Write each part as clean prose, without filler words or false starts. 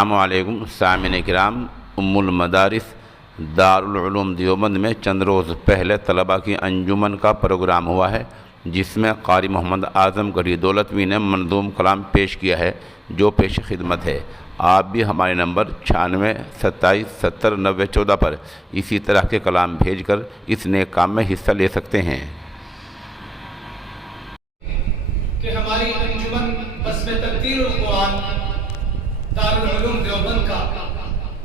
السلام علیکم سامعین کرام، ام المدارس دارالعلوم دیوبند میں چند روز پہلے طلباء کی انجمن کا پروگرام ہوا ہے، جس میں قاری محمد اعظم گڑھی دولتوی نے منظوم کلام پیش کیا ہے جو پیش خدمت ہے۔ آپ بھی ہمارے نمبر 96 27 70 90 14 پر اسی طرح کے کلام بھیج کر اس نیک کام میں حصہ لے سکتے ہیں۔ کہ ہماری انجمن بزم تدبیر القرآن دارالعلوم دیوبند کا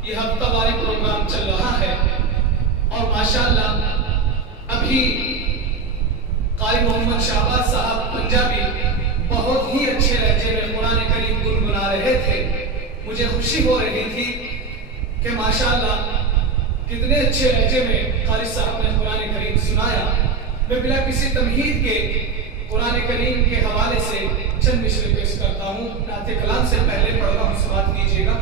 یہ ہفتہ واری پروگرام چل رہا ہے، اور ماشاءاللہ ابھی قاری محمد شہباز صاحب پنجابی بہت ہی اچھے لہجے میں قرآن کریم گنگنا رہے تھے۔ مجھے خوشی ہو رہی تھی کہ ماشاءاللہ کتنے اچھے لہجے میں قاری صاحب نے قرآن کریم سنایا۔ میں بلا کسی تمہید کے قرآن کریم کے حوالے سے چند مصرے پیش کرتا ہوں۔ نعت کلام سے پہلے پڑھ رہا ہوں، سماعت کیجیے گا۔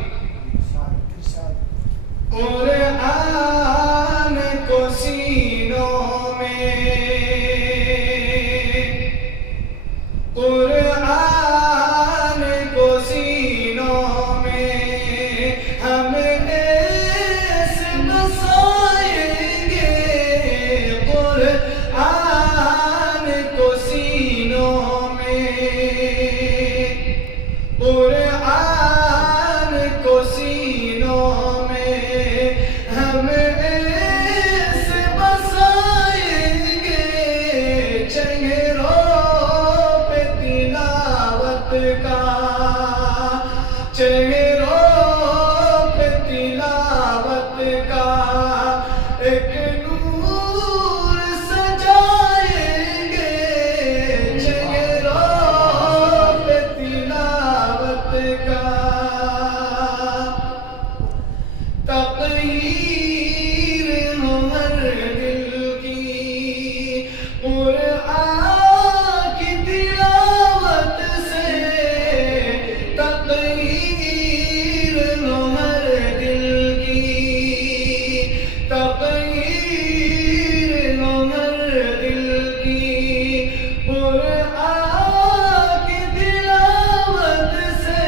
قرآن کو سینوں میں، قرآن کو سینوں میں ہم ایسے بسائیں گے، قرآن کو سینوں میں، قرآن کو سینوں میں ہم ایسے بسائیں گے، چہروں پہ تلاوت کا، چہروں پہ تلاوت کا ایک نور سجائیں گے، چہروں پہ تلاوت کا تغیر ہو ہر دل کی، قرآن کی تلاوت سے تغیر ہو ہر دل کی، تغیر ہو ہر دل کی، قرآن کی تلاوت سے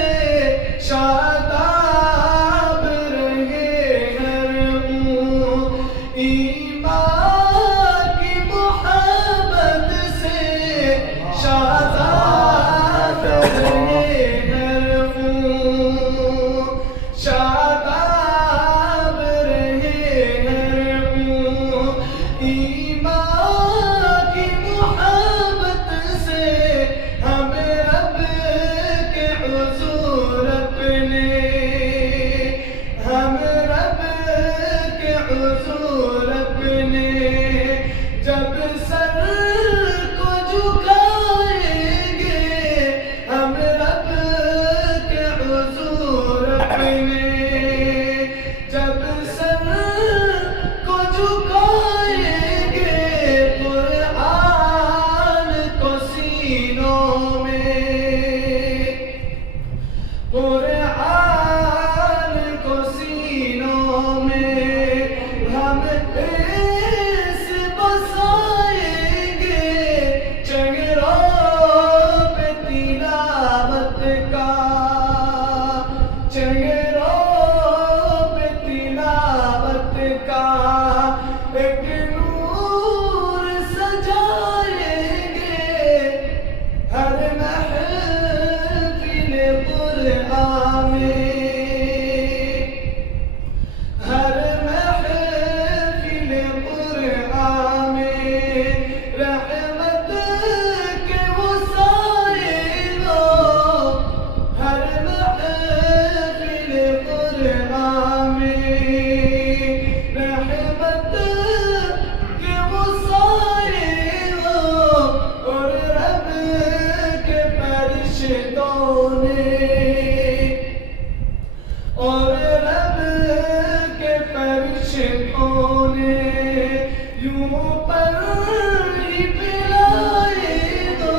شاداب رہے ہر منہ، ایمان کی محبت سے شاداب رہے ہر منہ، شاداب رہے ہر منہ، ایمان کی محبت سے ہم رب کے حضور اپنے، ہم رب کے حضور اپنے جب سر کو جھکائیں گے، ہم رب کے حضور اپنے جب سر کو جھکائیں گے، قرآن کو سینوں میں، قرآن کو سینوں میں ہم ایسے بسائیں گے، چہروں پہ تلاوت کا، چہروں پہ تلاوت کا ایک نور سجائیں گے، ہر محفل قرآن میں، ہر محفل قرآن میں رحمت کے وسائے دو، ہر محفل قرآن میں رحمت کے وسائے دو، اور رب کے فرشتوں نے، اور رب کے فرشتوں نے یوں پر ہی پلائے دو،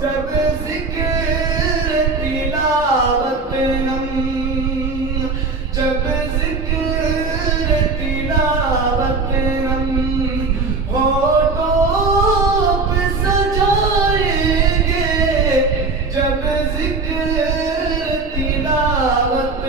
جب ذکر تلاوت ہم، جب ذکر تلاوت ہم ہوٹوں پہ سجائیں گے، جب ذکر تلاوت